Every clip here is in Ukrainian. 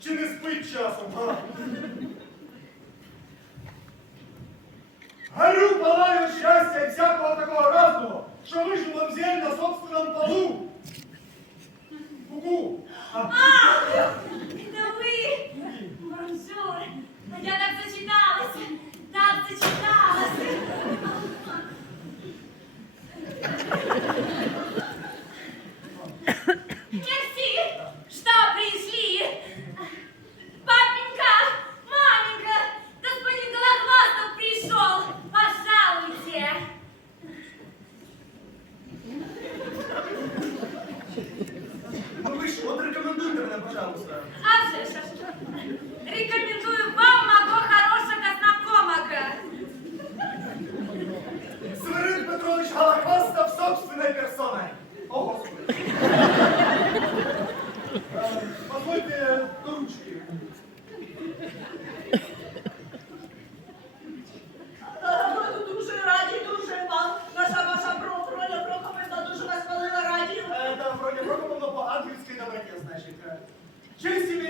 Чи не спить часом, га? Горю, палаю щастя і всякого такого разного, що вижу вам зель на собственном полу. Куку. А, awesome.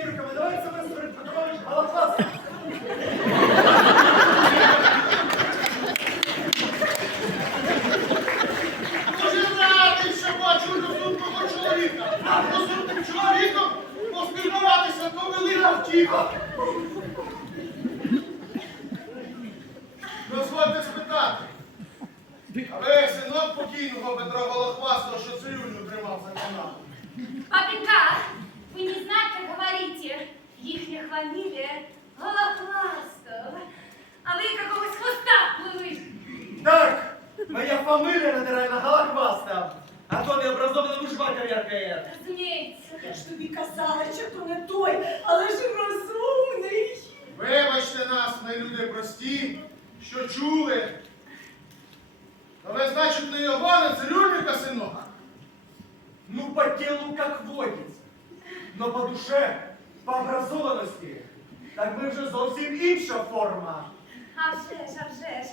Рекомендовать себе Свирид Петрович Голохвастов. Дуже радий, що бачу розумного чоловіка. А розумним чоловіком поспілкуватися то велика втіха. Дозвольте спитати. А ви синок покійного Петра Голохвастого, що цирюльню тримав за? Папенька, вы не знаете, как говорите Ихняя фамилия Голохвастов. А вы какого-то хвоста плывы. Так, моя фамилия натиральна Голохвастов. А то необразований вишивалька яркає. Разумеется. Я ж тобі казала, що то не той, але ж розумний. Вибачте нас, ми люди прості, що чули. Та ви, значить, не його, не цирюльника синок? Ну, по телу как водится. Но по душе, образованості так ми вже зовсім інша форма. А вже ж, а вже ж.